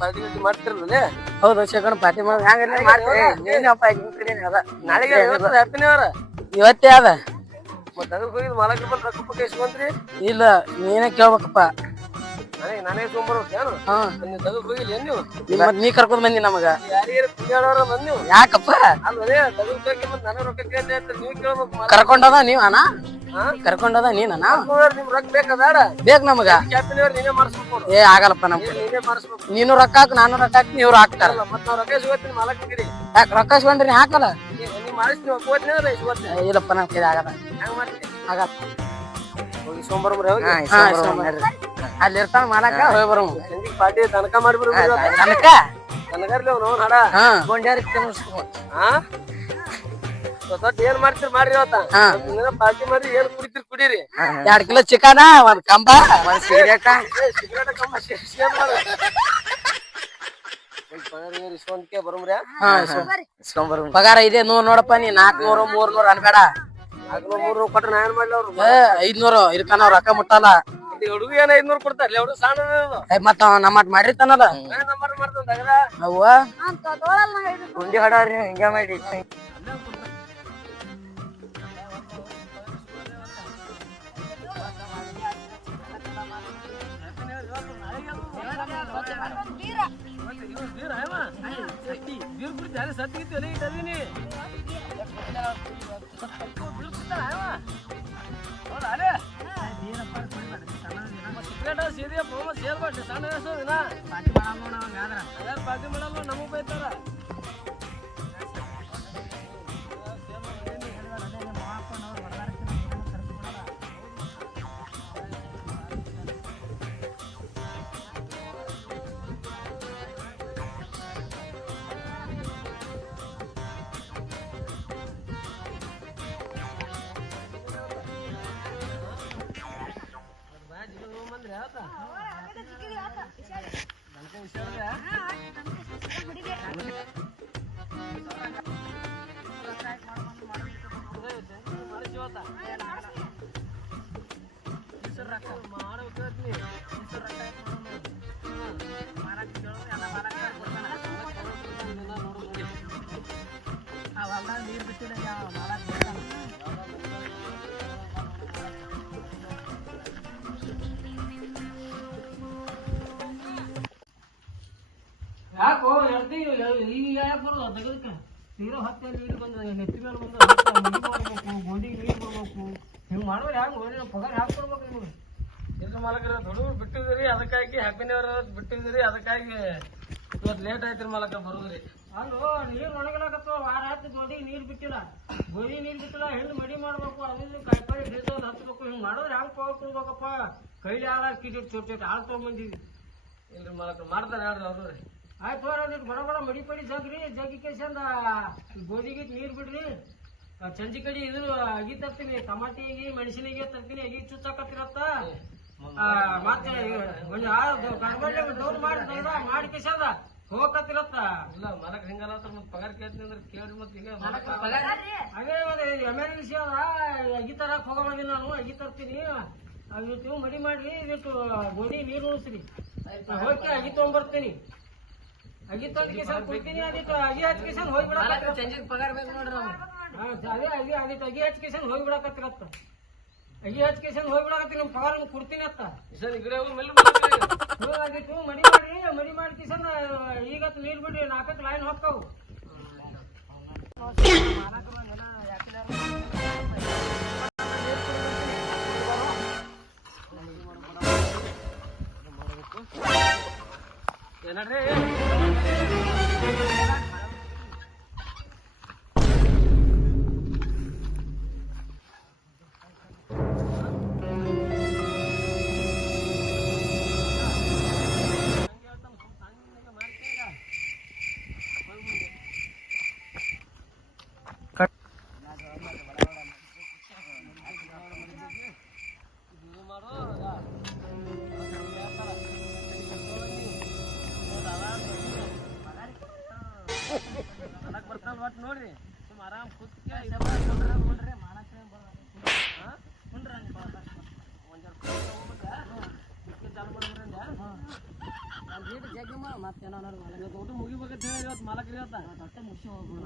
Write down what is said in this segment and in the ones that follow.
Party ಮಾಡ್ತಿರಲ್ಲ. ಹೌದು ಶೇಖರ party ಮಾಡಿ ನಾಳೆಗೆ ಹ್ಯಾಪಿ ನ್ಯೂ ಇಯರ್ ಇವತ್ತೇ ಅದ. ಮತ್ತೆ ಅದಕ್ಕೆ ಹೋಗಿ ಮಾಲಕರು ಬಂದು ರೊಕ್ಕ ಪಕ್ಕ ಇಸ್ಕೊಂತ್ರಿ? ಇಲ್ಲ ನೀನೇ ಕೇಳ್ಬೇಕಪ್ಪ. ನಾನೇ ತೊಗೊಂಬರ್ಬೇಕೇನು? ನೀವು ತಗಕ್ ಹೋಗಿಲ್ಲ ಏನ್ ನೀವು? ನೀ ಕರ್ಕೊಂಡ್ ಬಂದಿ ನಮಗ ಯಾರಿಗಾರ ತಿಂಗಳವ್ರ ಬಂದ್ ನೀವು ಯಾಕಪ್ಪ? ಅಲ್ಲೇ ತಗಕ್ ಹೋಗಿ ಮತ್ತೆ ನಾನು ರೊಕ್ಕ ಕೇಳ್ದೆ ಅಂತ ನೀವು ಕೇಳ್ಬೇಕು. ಕರ್ಕೊಂಡೋದ ನೀವ್ ಅಣ್ಣ? ಕರ್ಕೊಂಡೋದ ನೀನ? ನಿಮ್ ರೊಕ್ಕ ಬೇಕಾದ ಬೇಕ್ ನಮಗ. ಹ್ಯಾಪಿ ನ್ಯೂ ಇಯರ್ ನೀನೇ ಮಾಡಿಸ್ಬೇಕು. ಏ ಆಗಲ್ಲಪ್ಪ ನಮ್ ನೀನೇ ಮಾಡಿಸ್ಬೇಕು. ನೀನು ರೊಕ್ಕ ಹಾಕ್ ನಾನು ರೊಕ್ಕ ಹಾಕ್ತೀನಿ ಇವ್ರು ಹಾಕ್ತಾರ. ಮತ್ತೆ ನಾವು ರೊಕ್ಕ ಇಸ್ಕೊತೀನಿ ಮಾಲಕರಿಗೆ. ಯಾಕೆ ರೊಕ್ಕ ಇಸ್ಕೊಂಡ್ರಿ ನೀ ಹಾಕಲ್ಲ? ನೀವು ಮಾಡಿಸ್ತೀನಿ ಒಪ್ಕೋತೀನಿ ಅಂದ್ರೆ ಇಸ್ಕೊತೀನಿ. ಇಲ್ಲಪ್ಪ ನಮ್ ಕೈ ಆಗಲ್ಲ. ಹೆಂಗ್ ಮಾಡ್ತೀನಿ? ಆಗಲ್ಲ. ಹೋಗಿ ಸೋಮವಾರ ಹೋಗಿ ಅಲ್ಲಿ ಇರ್ತಾನ ಮಾಡಾಕ ಹೋಗಿ ಬರೋ ಸಂಜೆ ಪಾರ್ಟಿ ತನಕ ಮಾಡಿಬಿಡು. ತನಕ ತನಗಾರ್ಲಿ ಅವ್ನು ಹಾಡ ಏನ್ ಮಾಡ್ತೀರಿ ಮಾಡ್ರಿ ಇವತ್ತ. ಪಾರ್ಟಿ ಮಾಡ್ರಿ ಏನ್ ಕುಡಿತೀರಿ ಕುಡೀರಿ. 2 ಕಿಲೋ ಚಿಕನ, 1 ಕಂಬ, 1 ಸಿಗರೇಟ. ಸಿಗರೇಟ ಕಂಬ ಪಗಾರ ಇದೆ 100 ನೋಡಪ್ಪ. ನೀ 400 300 ಅನ್ಬೇಡ. 300 ಕೊಟ್ರೆ ನಾ ಏನ್ ಮಾಡ್ಲಿ? ಅವ್ರು 500 ಇದಕ್ಕ ನಾವ್ ರೊಕ್ಕ ಮುಟ್ಟಲ್ಲ. ಹುಡುಗ ಏನ 500 ಕೊಡ್ತಾರಲ್ಲ ಅವ್ರು ಸಣ್ಣ ಮತ್ತ ನಮ್ಮಟ್ ಮಾಡಿರ್ತಾನಲ್ಲ ಅವ್ವ ಗುಂಡಿ ಹಾಡ್ರಿ ಹಿಂಗ ಮಾಡಿ. ನಮಗ್ ಬೈತಾರ. ಯಾಕೋ ಹೇಳ್ತೀವಿ ಈಗ ಯಾಕೆ ಬರೋದು ತೆಗೆದಕ್ಕೆ ನೀರು ಹತ್ತೆ ನೀರು ಬಂದ ನೆತ್ತಿ ಮೇಲೆ ಬಂದ ಮಾಡ್ಬೇಕು ಗೋಧಿಗೆ ನೀರು ಬರ್ಬೇಕು. ಹಿಂಗೆ ಮಾಡೋರು ಹ್ಯಾಂಗ ಹೋಗಿ ನಮ್ಮ ಪಗಾರ ಹ್ಯಾಂಗ ಕೊಡ್ಬೇಕು ನಿಮಗೆ? ಎಲ್ರು ಮಾಲಕರ ಹುಡುಗರು ಬಿಟ್ಟಿದ್ರಿ ಅದಕ್ಕಾಗಿ ಹ್ಯಾಪಿ ನ್ಯೂ ಇಯರ್ ಬಿಟ್ಟಿದ್ರಿ ಅದಕ್ಕಾಗಿ ಇವತ್ತು ಲೇಟ್ ಆಯ್ತು ಮಾಲಕ ಬರೋದ್ರಿ. ಅಲ್ಲೋ ನೀರು ಒಣಗಲಾಕತ್ತು ವಾರ ಆಯ್ತು ಗೋಧಿಗೆ ನೀರು ಬಿಟ್ಟಿಲ್ಲ. ಗೋಧಿ ನೀರು ಬಿಟ್ಟಿಲ್ಲ ಹೆಣ್ಣು ಮಡಿ ಮಾಡ್ಬೇಕು ಅದನ್ನು ಕಾಯಿಪಲ್ಲೆ ಬೀಜ ಹತ್ಬೇಕು. ಹಿಂಗೆ ಮಾಡೋರು ಹ್ಯಾಂಗ ಪಗಾರ ಕೊಡ್ಬೇಕಪ್ಪ? ಕೈಲಿ ಯಾರ ಕಿಟಿಟ್ ಚೊಟ್ಟೆ ಆಳು ತೊಗೊಂಬಂದಿದ್ವಿ. ಇಲ್ರಿ ಮಾಲಕರು ಮಾಡ್ತಾರೆ ಹೇಳ್ರಿ ಅವರು. ಆಯ್ತು ಬರೋದಿಟ್ಟು ಬಡ ಬಡ ಮಡಿ ಪಡಿ ಜಗ್ರಿ ಜಗ್ಗಿ ಕೇಸಂದ ಗೋಧಿಗೆ ನೀರು ಬಿಡ್ರಿ. ಸಂಜೆ ಕಡೆ ಇದು ಅಗಿ ತರ್ತೀನಿ, ಟಮಾಟಿಗೆ ಮೆಣಸಿನಿಗೆ ತರ್ತೀನಿ. ಅಗಿ ಚುಚ್ಚಾಕತ್ತಿರತ್ತ ಮತ್ತೆ ಡೌನ್ ಮಾಡಿ ಕೇಸಂದ ಹೋಗಕತ್ತಿರತ್ತ. ಇಲ್ಲ ಮಲಕ್ ಹಿಂಗಲ್ಲ ಪಗಾರ ಕೇಳ್ತೀನಿ ಅಂದ್ರೆ ಕೇಳ್ರಿ. ಮತ್ತೆ ಈಗ ಅದೇ ಎಮರ್ಜೆನ್ಸಿ ಅದ ಅಗಿ ತರಕ್ ಹೋಗೋದಿಲ್ಲ ನಾನು. ಅಗಿ ತರ್ತೀನಿ ಇವತ್ತು ಮಡಿ ಮಾಡ್ರಿ. ಇವತ್ತು ಗೋಧಿ ನೀರು ಉಳಿಸ್ರಿ. ಹೋಗಿ ಅಗಿ ತಗೊಂಡ್ಬರ್ತೀನಿ. ಅಗಿ ತಂದ ಕಿಸನ್ ಕೊಡ್ತೀನಿ. ಅದಕ್ಕೆ ಅಗಿ ಹಚ್ಚ ಕಿಸನ್ ಹೋಗ್ಬಿಡಕ ಸಂಜೆ ಪಗಾರ ಬೇಕು ನೋಡ್ರಿ. ಅದೇ ಅಗಿ ಅದಕ್ಕೆ ಅಗಿ ಹಚ್ಚ ಕಿಸನ್ ಹೋಗ್ಬಿಡಕತ್ತಿರತ್ತ. ಅಗಿ ಹಚ್ಚ ಕಿಸನ್ ಹೋಗ್ಬಿಡಕತ್ತಿ ನಮ್ಮ ಪಗಾರ ಕೊಡ್ತೀನಿ ಅತ್ತ. ಸರ್ ಈ ಕಡೆ ಆಗಿತ್ತು ಮಡಿ ಮಾಡ್ರಿ. ಮಡಿ ಮಾಡಿ ಕಿಸನ್ ಈಗತ್ತು ನೀರು ಬಿಡ್ರಿ. 4 ಲೈನ್ ಹೋಗ್ತಾವು. ಏನಡ್ರಿ ನೋಡ್ರಿ ಆರಾಮ್ ಮತ್ತೇನೋ ನೋಡಿ ಇವತ್ತು ಊಟ ಮುಗಿಬೇಕಂತ ಹೇಳಿ ಇವತ್ತು ಮಾಲಕ್ರಿ ಇವತ್ತ ಹೊಟ್ಟೆ ಮುಗಿಸಿ ಹೋಗ್ಬಿಡು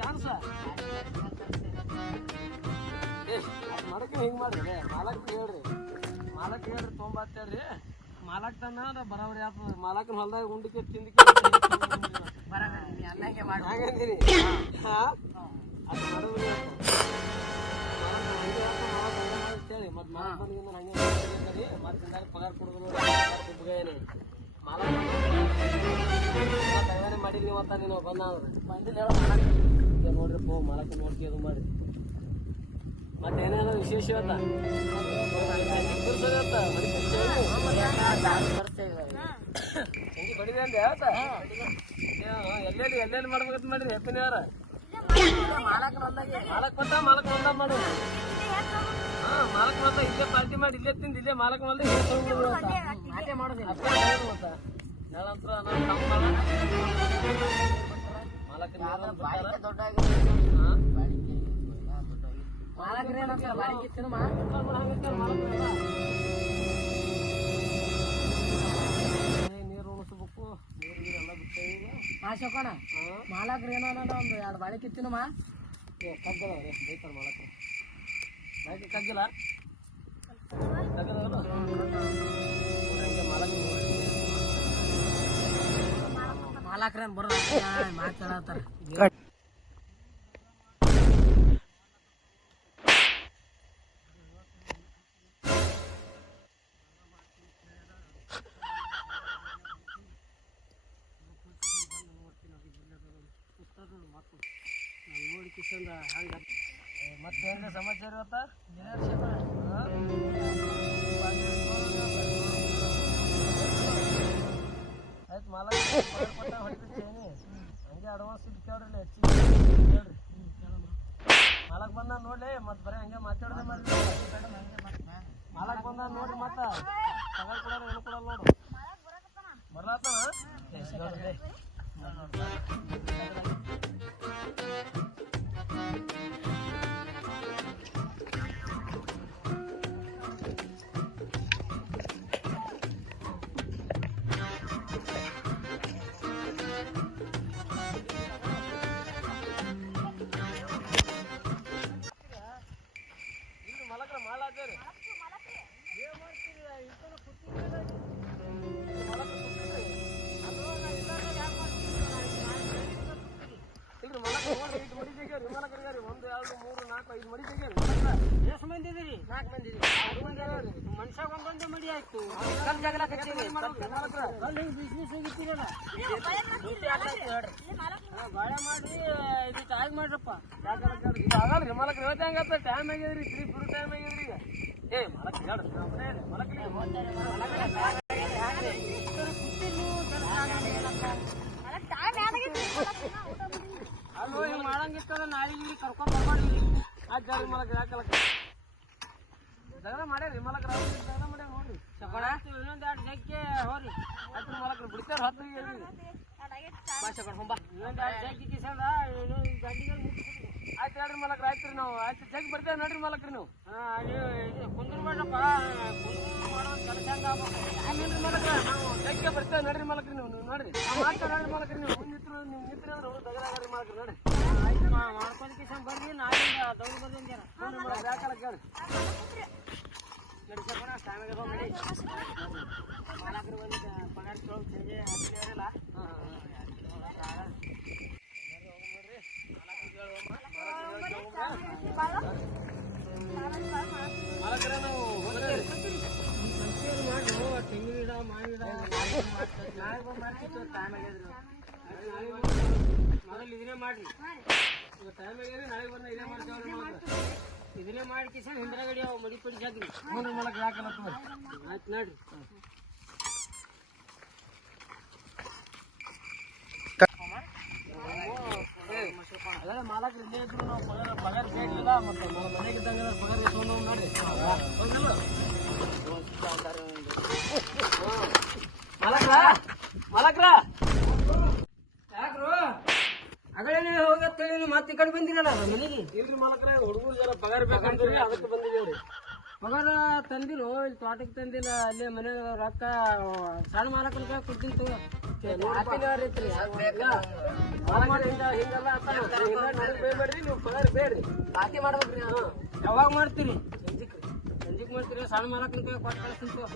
ಚಾನ್ಸ ಮಾಡಕ್ಕೆ ಹಿಂಗೆ ಮಾಡ್ರಿ ಮಾಲಕ್ ಹೇಳ್ರಿ ತೊಗೊಂಬತ್ತೇಳ್ರಿ ಮಾಲಕ್ ತನ್ನ ಬರಾಬರಿ ಆಗ್ತದ ಮಾಲಕನ ಹೊಲ್ದಾಗ ಉಂಡಿಕೆ ತಿಂದಿಕೆ ಹಾಗಂದಿರಿ ಅದು ಮಾಡೋದ್ರಿ ಹೇಳಿ ಮತ್ತೆ ಮಾಲಕ್ ಬಂದಿದ್ದು ಹಂಗೆ ಮಾಡ್ತೀರಿ ಮತ್ತೆ ತಿಂದಾಗ ಪಗಾರ ಕೊಡೋದು ಬುಗೇನಿ ಮಾಲಕ್ ತಯಾರಿ ಮಾಡಿದ್ವಿ ಅಂತ ನೀನು ಬಂದಿಲ್ಲ ಹೇಳೋ ಮಾಲಕ್ ನೋಡ್ರಿಪ್ಪ ಮಾಲಕ್ ನೋಡ್ಕಿ ಅದು ಮಾಡಿ ಮತ್ತೆ ಏನೇನೋ ವಿಶೇಷ ಇವತ್ತ ಸಂಜೆ ಬಡಿದೆ ಅಂದೆ ಯಾವತ್ತ ಎಲ್ಲೆಲ್ಲಿ ಮಾಡ್ಬೇಕಂತ ಮಾಡ್ರಿ ಹೆಪ್ಪಿನ ಯಾರ ಮಾಲಕ್ ಬಂದ ಮಾಲಕ್ ಬಂದ ಮಾಡಿ ಮಾಲಕ್ ಬಂದ ಇಲ್ಲೇ ಪಾರ್ಟಿ ಮಾಡಿ ಇಲ್ಲೇ ತಿಂದು ಇಲ್ಲೇ ಮಾಲಕ್ ಬಂದ ಮಾಡೋದಿಲ್ಲ ಹೇಳಂತ್ರ ನೀರು ಉಣಿಸ್ಬೇಕು ನೀರು ಎಲ್ಲ ಬಿಟ್ಟೇವಿ ಶೋಕಣ ಮಾಲಕ್ರ ಏನೋ ಒಂದು 2 ಬಾಳಿ ಕಿತ್ತಿನಮ್ಮ ಕಗ್ಗಲ್ಲ ರೀ ಬೈತಾರ ಮಾಲಕ್ರ ಬಾಕಿ ಕಗ್ಗಿಲ್ಲ ಕಗ್ಗದಲ್ಲ ಹಂಗೆ ಮಾಲಕ್ರೇನು ಬರೋ ಮಾತಾಡತ್ತಾರ ನೋಡಿ ಕಿಶನ್ ಹಂಗೆ ಮತ್ತೇನು ಸಮಾಚಾರ ಇವತ್ತ ಆಯ್ತು ಮಾಲಕ್ ಹೊಡಿತೀನಿ ಹಂಗೆ ಅಡ್ವಾನ್ಸ್ ಕೇಳ್ರಿ ಹೆಚ್ಚಿಗೆ ಹೇಳ್ರಿ ಮಾಲಕ್ ಬಂದ ನೋಡ್ಲಿ ಮತ್ತೆ ಬರೀ ಹಂಗೆ ಮಾತಾಡೋದೇ ಮಾಡಿ ಮಾಲಕ್ ಬಂದ ನೋಡ್ರಿ ಮತ್ತೆ ಪಗಾರ ಕೊಡೋರು ಏನು ಕೊಡಲ್ಲ ನೋಡು ಬರ್ಲಾತಾನ ಮನುಷ್ಯ ಒಂದೊಂದೇ ಮಡಿ ಆಯ್ತು ಬಾಳೆ ಮಾಡಿ ಇದು ಚಾರ್ಜ್ ಮಾಡ್ರಪ್ಪ ಆಗಲ್ರಿ ಮಲಕ್ ಇವತ್ತು ಹಂಗತ್ತ ಟೈಮ್ ಆಗ್ಯದ್ರಿ 3 ಟೈಮ್ ಆಗ್ಯದ್ರಿ ಈಗ ಏ ಮಲಕ್ ಹೇಳ್ರಿ ಅಲ್ಲೋ ಹಿಂಗೆ ಮಾಡಂಗಿರ್ತದ ನಾಳೆಗೆ ಕರ್ಕೊಂಡ್ ಬರ್ಬಾರ್ದು ಆಯ್ತು ಜಾರಿ ಮಲಕ್ ಯಾಕಲಕ್ಕ ದಗದ ಮಾಡ್ಯಾರಿ ಮಲಕ್ ದಗದ ಮಾಡ್ಯಾರ ನೋಡ್ರಿ ಇನ್ನೊಂದು 2 ಜಗ್ಗೆ ಹೋರಿ ಆಯ್ತು ಮಲಕ್ರು ಬಿಡ್ತಾರ 10 ಇನ್ನೊಂದು 2 ಜಗ್ಗಿ ಕಿಸಂದ ಗಂಡಿಗೆ ಆಯ್ತು ಹೇಳ್ರಿ ಮಲಕ್ರು ಆಯ್ತು ರೀ ನಾವು ಆಯ್ತು ಜಗ್ ಬರ್ತೇವೆ ನೋಡ್ರಿ ಮಲಕ್ರಿ ನೀವು ಕುಂದ್ರ ಮಾಡ್ರಪ್ಪ ಕುಂದ್ರ ಮಾಡೋ ಕೆಲಸ ಹಂಗ ಆಗ್ಬೇಕು ಮಲಕ್ರ ನಾವು ಜಗ್ಗೆ ಬರ್ತೇವೆ ನೋಡ್ರಿ ಮಲಕ್ರಿ ನೀವು ನೋಡ್ರಿ ಮಾಡ್ತಾ ನೋಡ್ರಿ ಮಲಕ್ರಿ ನೀವು ನಿಂತ್ರು ಅಂದ್ರೆ ದಗದಾಗ್ರಿ ಮಲಕ್ರಿ ನೋಡ್ರಿ ಆಯ್ತು ಮಾಡ್ಕೊಂಡು ಕಿಸನ್ ಬರ್ರಿ ನಾಳಿಂದ ದೌಡ್ ಬರ್ರಿ ಯಾಕಲ್ಲ ಕೇಳಿ ನಡಿಸೋಣ ಟೈಮಿಗೆ ಹೋಗಿ ಮಾಲಕರು ಬಂದು ಪಗಾರ ಕೇಳೋದು ಸಂಜೆ ಹಾಕಿಲ್ಲ ಮಾಲಕರ ನಾವು ಮಾಡಿ ತೆಂಗಿನ ಗಿಡ ಮಾವಿನ ಗಿಡ ಮಾಡ್ತಿತ್ತು ಟೈಮ್ ಆಗ್ಯದ್ರಿ ಮೊದಲು ಇದನ್ನೇ ಮಾಡ್ರಿ ಈಗ ಟೈಮ್ ಆಗ್ಯದ್ರಿ ನಾಳೆಗೆ ಬಂದ ಇದೇ ಮಾಡ್ತೇವ್ರಿ ಇದನ್ನೇ ಮಾಡಿ ಕಿಸನ್ ಹಿಂದ್ರಗಡಿ ಅವು ಮಡಿ ಪಡಿ ಜಾಗ್ರಿ ನೋಡ್ರಿ ಮಾಡಕ್ ಯಾಕಲ್ಲ ಆಯ್ತು ನೋಡ್ರಿ ಅದೇ ಮಾಲಕ್ರು ಇಲ್ಲೇ ಇದ್ರು ನಾವು ಪಗಾರ ಕೇಳಲಿಲ್ಲ ಮತ್ತೆ ಮನೆಗಿದ್ದಂಗೆ ಪಗಾರ ತೊಗೊಂಡು ನೋಡ್ರಿ ಮಾಲಕ್ರ ಮಾಲಕ್ರ ಯಾಕ್ರು ಅಗಳೇ ಹೋಗತ್ತೇಳಿ ನೀವು ಮತ್ತೆ ಈ ಕಡೆ ಬಂದಿರಲ್ಲ ಮನೆಗೆ. ಇಲ್ರಿ ಮಾಲಕ್ರೆ ಹುಡುಗರು ಜರ ಪಗಾರ ಬೇಕಂದ್ರಿ ಅದಕ್ಕೆ ಬಂದಿದ್ದೇವ್ರಿ. ಪಗಾರ ತಂದಿಲ್ಲ ಇಲ್ಲಿ ತೋಟಕ್ಕೆ ತಂದಿಲ್ಲ, ಅಲ್ಲಿ ಮನೆ ರೊಕ್ಕ ಸಣ್ಣ ಮಾಲಕನ ಕೈ ಕೊಡ್ತೀನಿ ತಗೋ. ಬಾಕಿ ಮಾಡ್ಬೇಕ್ರಿ. ಯಾವಾಗ ಮಾಡ್ತೀರಿ? ಸಂಜಿಕ್ ಮಾಡ್ತೀರಿ? ಸಣ್ಣ ಮಾಲಕನ ಕೈ ಕೊಟ್ಟು ಕಳಿಸ್ತೀನಿ ತಗೋ.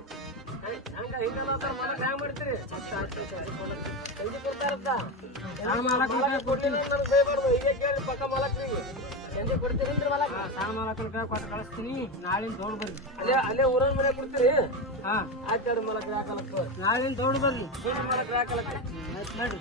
ಹಿಂಗೆಲ್ಲ ಮಾಲಕ್ ಹ್ಯಾಂಗ ಮಾಡ್ತೀರಿ? ಸಂಜೆ ಕೊಡ್ತಾರತ್ತ ಸಣ್ಣ ಮಾಲಕನ ಕೈ ಕೊಡ್ತೀನಿ. ನನಗೆ ಬೈಬಾರ್ದು, ಹೀಗೆ ಕೇಳಿ ಪಕ್ಕ ಮಾಲಕ್ರಿಗೆ ಸಂಜೆ ಕೊಡ್ತೀರಿಲ್ರಿ ಮಾಲಕ್? ಸಣ್ಣ ಮಾಲಕನ ಕೈ ಕೊಟ್ಟು ಕಳಿಸ್ತೀನಿ, ನಾಳಿನ ದೌಡ್ ಬರ್ರಿ. ಅಲ್ಲೇ ಊರನ್ ಮನೆ ಕೊಡ್ತೀರಿ? ಹಾ ಆಚಾರ ಮಾಲಕ್ರಿ ಹಾಕಲಕ್ಕ ನಾಳಿನ ದೌಡ್ ಬರ್ರಿ. ಮಾಲಕ್ರಿ ಹಾಕಲಕ್ಕ ಆಯ್ತು ನಡ್ರಿ.